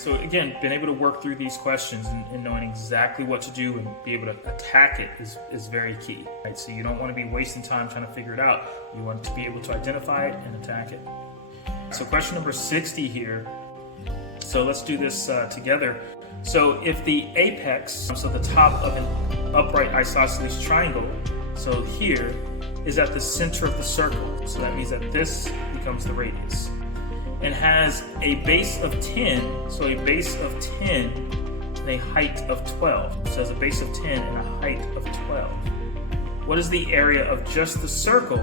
So again, being able to work through these questions and knowing exactly what to do and be able to attack it is very key, right? So you don't want to be wasting time trying to figure it out. You want to be able to identify it and attack it. So question number 60 here. So let's do this together. So if the apex, so the top of an upright isosceles triangle, so here, is at the center of the circle, so that means that this becomes the radius, and has a base of 10, so a base of 10 and a height of 12. So it has a base of 10 and a height of 12. What is the area of just the circle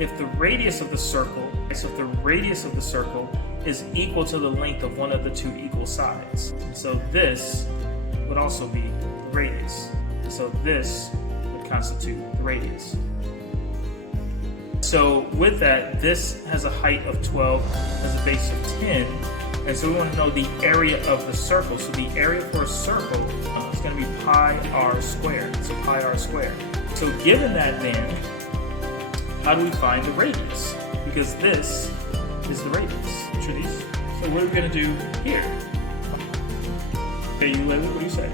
if the radius of the circle, so if the radius of the circle is equal to the length of one of the two equal sides? And so this would also be the radius. So this would constitute the radius. So with that, this has a height of 12, has a base of 10, and so we want to know the area of the circle. So the area for a circle is going to be pi r squared. So pi r squared. So given that, then, how do we find the radius? Because this is the radius. Which are these? So what are we going to do here? Okay, what do you say?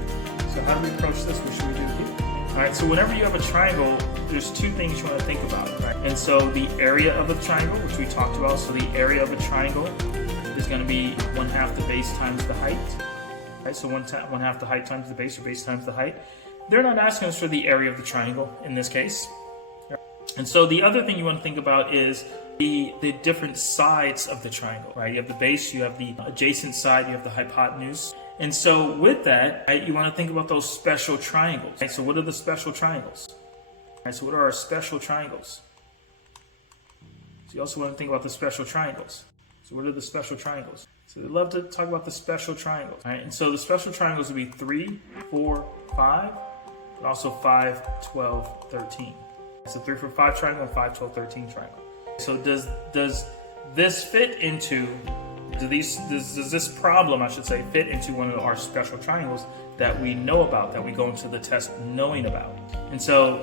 So how do we approach this? What should we do here? All right, so whenever you have a triangle, there's two things you want to think about, right? And so the area of a triangle, which we talked about, so the area of a triangle is going to be 1/2 the base times the height, right? So 1/2 the height times the base, or base times the height. They're not asking us for the area of the triangle in this case. And so the other thing you want to think about is the different sides of the triangle, right? You have the base, you have the adjacent side, you have the hypotenuse. And so with that, right, you want to think about those special triangles. Right? So what are the special triangles? Right, so what are our special triangles? So you also want to think about the special triangles. So what are the special triangles? So they love to talk about the special triangles. Right? And so the special triangles would be 3, 4, 5, but also 5, 12, 13. So 3, 4, 5 triangle and 5, 12, 13 triangle. So does this fit into, does this problem, I should say, fit into one of our special triangles that we know about, that we go into the test knowing about? And so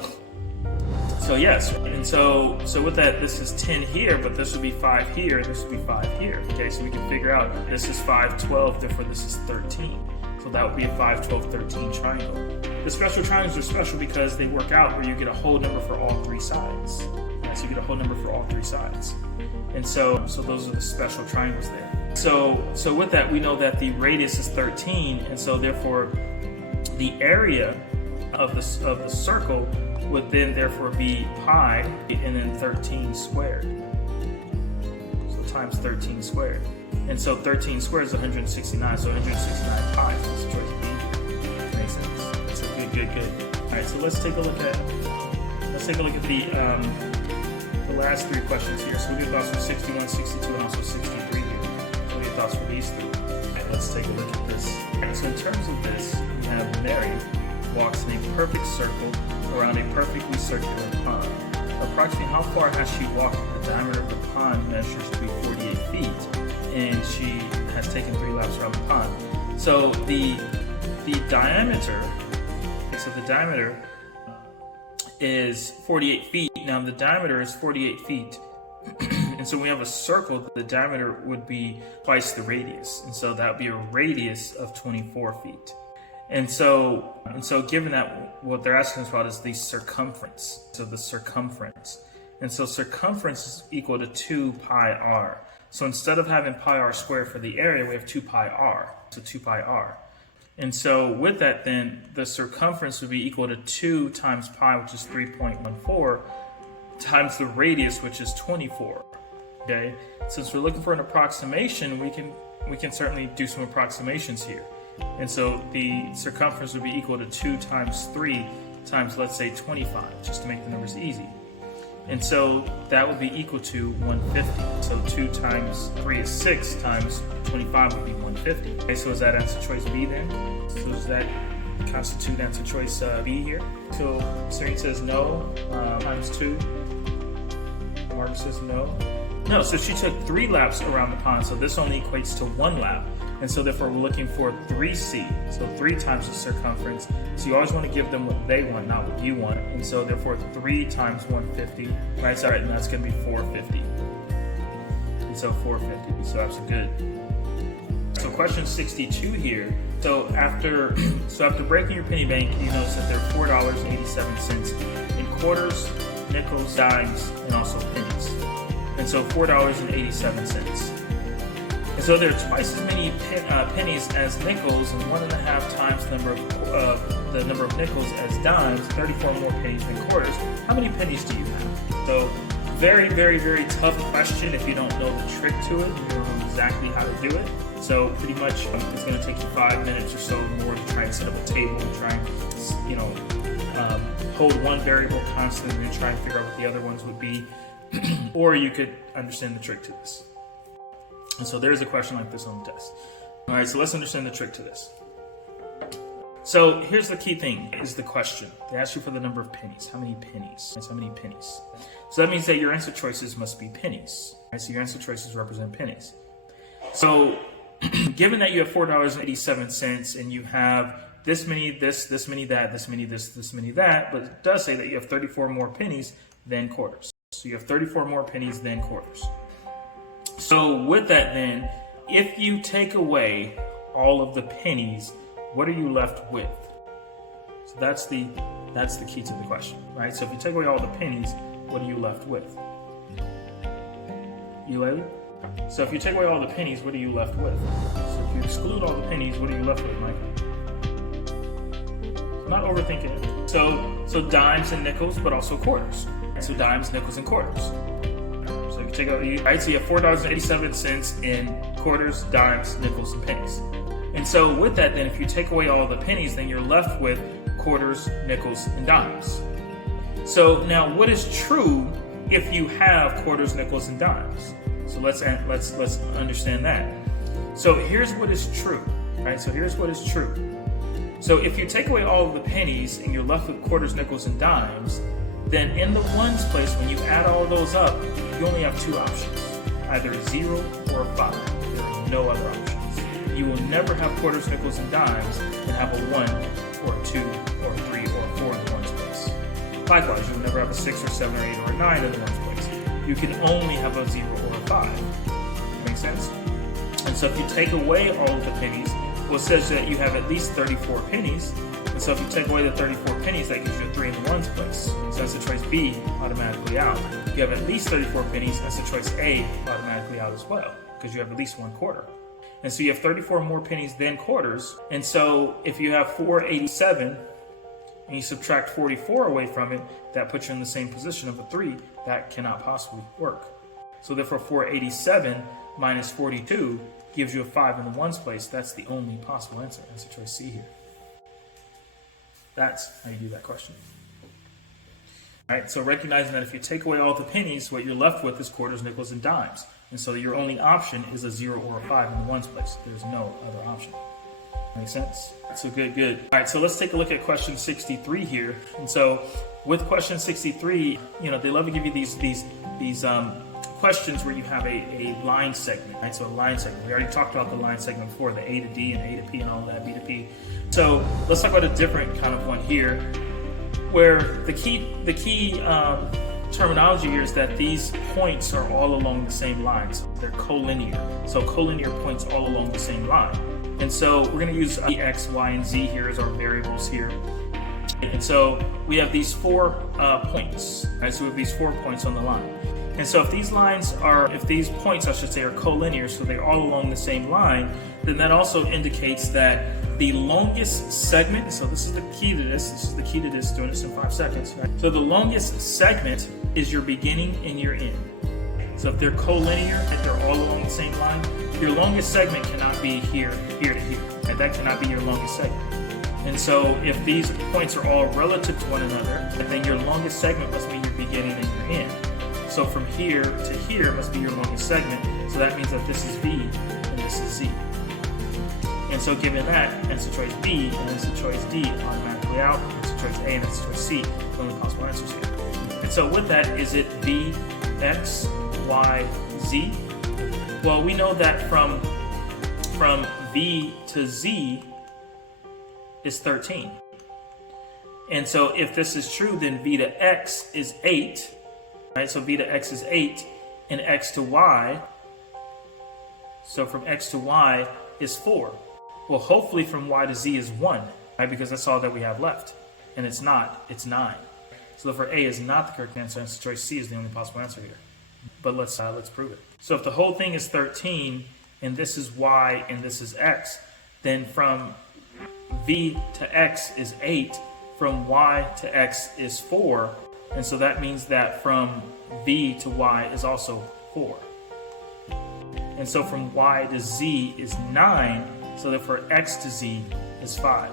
yes. And so with that, this is 10 here, but this would be 5 here, this would be 5 here. Okay, so we can figure out this is 5, 12, therefore this is 13. So that would be a 5, 12, 13 triangle. The special triangles are special because they work out where you get a whole number for all three sides. Right, so you get a whole number for all three sides. And so those are the special triangles there. So with that, we know that the radius is 13, and so therefore the area of the circle would then therefore be pi and then 13 squared. So times 13 squared. And so 13 squared is 169, so 169 pi. So that's the choice B. Makes sense. So good. All right, so let's take a look at the last three questions here. So we get thoughts for 61, 62, and also 63 here. So we get thoughts for these three. All right, let's take a look at this. All right, so in terms of this, we have Mary walks in a perfect circle around a perfectly circular pond. Approximately how far has she walked? The diameter of the pond measures to be 48 feet, and she has taken 3 laps around the pond. So the diameter, so the diameter is 48 feet. Now the diameter is 48 feet. And so when we have a circle, the diameter would be twice the radius. And so that would be a radius of 24 feet. And so given that, what they're asking us about is the circumference. So the circumference. And so circumference is equal to 2 pi r. So instead of having pi r squared for the area, we have 2 pi r. So 2 pi r. And so with that, then the circumference would be equal to 2 times pi, which is 3.14, times the radius, which is 24. Okay. Since we're looking for an approximation, we can certainly do some approximations here. And so the circumference would be equal to 2 times 3 times, let's say, 25, just to make the numbers easy. And so that would be equal to 150. So 2 times 3 is 6 times 25 would be 150. Okay, so is that answer choice B then? So does that constitute answer choice B here? So Serene says no, times 2. Margaret says no. No, so she took 3 laps around the pond, so this only equates to 1 lap. And so therefore we're looking for 3c, so 3 times the circumference. So you always want to give them what they want, not what you want. And so therefore 3 times 150, right? So and that's going to be 450. And so 450, so that's good. So question 62 here. So after breaking your penny bank, you notice that there are $4.87 in quarters, nickels, dimes, and also pennies. And so $4.87. And so there are twice as many pennies as nickels, and 1.5 times the number of nickels as dimes. 34 more pennies than quarters. How many pennies do you have? So very, very, very tough question if you don't know the trick to it. You don't know exactly how to do it. So pretty much it's going to take you 5 minutes or so more to try and set up a table and try and hold one variable constant and then try and figure out what the other ones would be. Or you could understand the trick to this. And so there's a question like this on the test. All right, so let's understand the trick to this. So here's the key thing, is the question. They ask you for the number of pennies. How many pennies? That's how many pennies. So that means that your answer choices must be pennies. Right? So your answer choices represent pennies. So given that you have $4.87 and you have this many this many that, this many this many that, but it does say that you have 34 more pennies than quarters. So you have 34 more pennies than quarters. So with that then, if you take away all of the pennies, what are you left with? So that's the key to the question, right? So if you take away all the pennies, what are you left with? Eulalie? So if you take away all the pennies, what are you left with? So if you exclude all the pennies, what are you left with, Mike? I'm not overthinking it. So dimes and nickels, but also quarters. So dimes, nickels, and quarters. So if you take out, right? So you have $4.87 in quarters, dimes, nickels, and pennies. And so with that, then, if you take away all the pennies, then you're left with quarters, nickels, and dimes. So now, what is true if you have quarters, nickels, and dimes? So let's understand that. So here's what is true, right? So here's what is true. So if you take away all of the pennies and you're left with quarters, nickels, and dimes, then in the ones place, when you add all those up, you only have two options, either 0 or 5. There are no other options. You will never have quarters, nickels, and dimes and have a 1 or 2 or 3 or 4 in the ones place. Likewise, you will never have a 6 or 7 or 8 or 9 in the ones place. You can only have a 0 or a 5. Make sense? And so if you take away all of the pennies, well, it says that you have at least 34 pennies. And so if you take away the 34 pennies, that gives you a 3 in the ones place. So that's the choice B automatically out. If you have at least 34 pennies, that's the choice A automatically out as well, because you have at least 1 quarter. And so you have 34 more pennies than quarters. And so if you have 487 and you subtract 44 away from it, that puts you in the same position of a 3. That cannot possibly work. So therefore 487 minus 42 gives you a 5 in the ones place. That's the only possible answer. That's the choice C here. That's how you do that question. All right, so recognizing that if you take away all the pennies, what you're left with is quarters, nickels, and dimes. And so your only option is a 0 or a 5 in the ones place. There's no other option. Make sense? So good. All right, so let's take a look at question 63 here. And so with question 63, they love to give you these questions where you have a line segment, right? So a line segment. We already talked about the line segment before, the A to D and A to P and all that, B to P. So let's talk about a different kind of one here, where the key terminology here is that these points are all along the same lines. They're collinear. So collinear points all along the same line. And so we're going to use X, Y, and Z here as our variables here. And so we have these 4 points. Right? So we have these 4 points on the line. And so if these points, I should say, are collinear, so they're all along the same line, then that also indicates that the longest segment, so this is the key to this, doing this in 5 seconds, right? So the longest segment is your beginning and your end. So if they're collinear, if they're all along the same line, your longest segment cannot be here to here. Right? That cannot be your longest segment. And so if these points are all relative to one another, then your longest segment must be your beginning and your end. So from here to here must be your longest segment. So that means that this is V and this is Z. And so given that, answer choice B and answer choice D automatically out, answer choice A and answer choice C, the only possible answers here. And so with that, is it V, X, Y, Z? Well, we know that from V to Z is 13. And so if this is true, then V to X is 8. Right, so V to X is 8, and X to Y So from x to y is 4. Well, hopefully from y to z is 1, right? Because that's all that we have left. And it's not, it's 9. So therefore A is not the correct answer, and so choice C is the only possible answer here. But let's prove it. So if the whole thing is 13, and this is y, and this is x, then from v to x is 8, from y to x is 4, and so that means that from v to y is also 4. And so from y to z is 9, so therefore x to z is 5.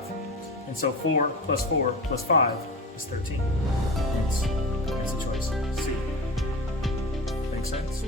And so 4 plus 4 plus 5 is 13. Hence, that's the choice C. Make sense?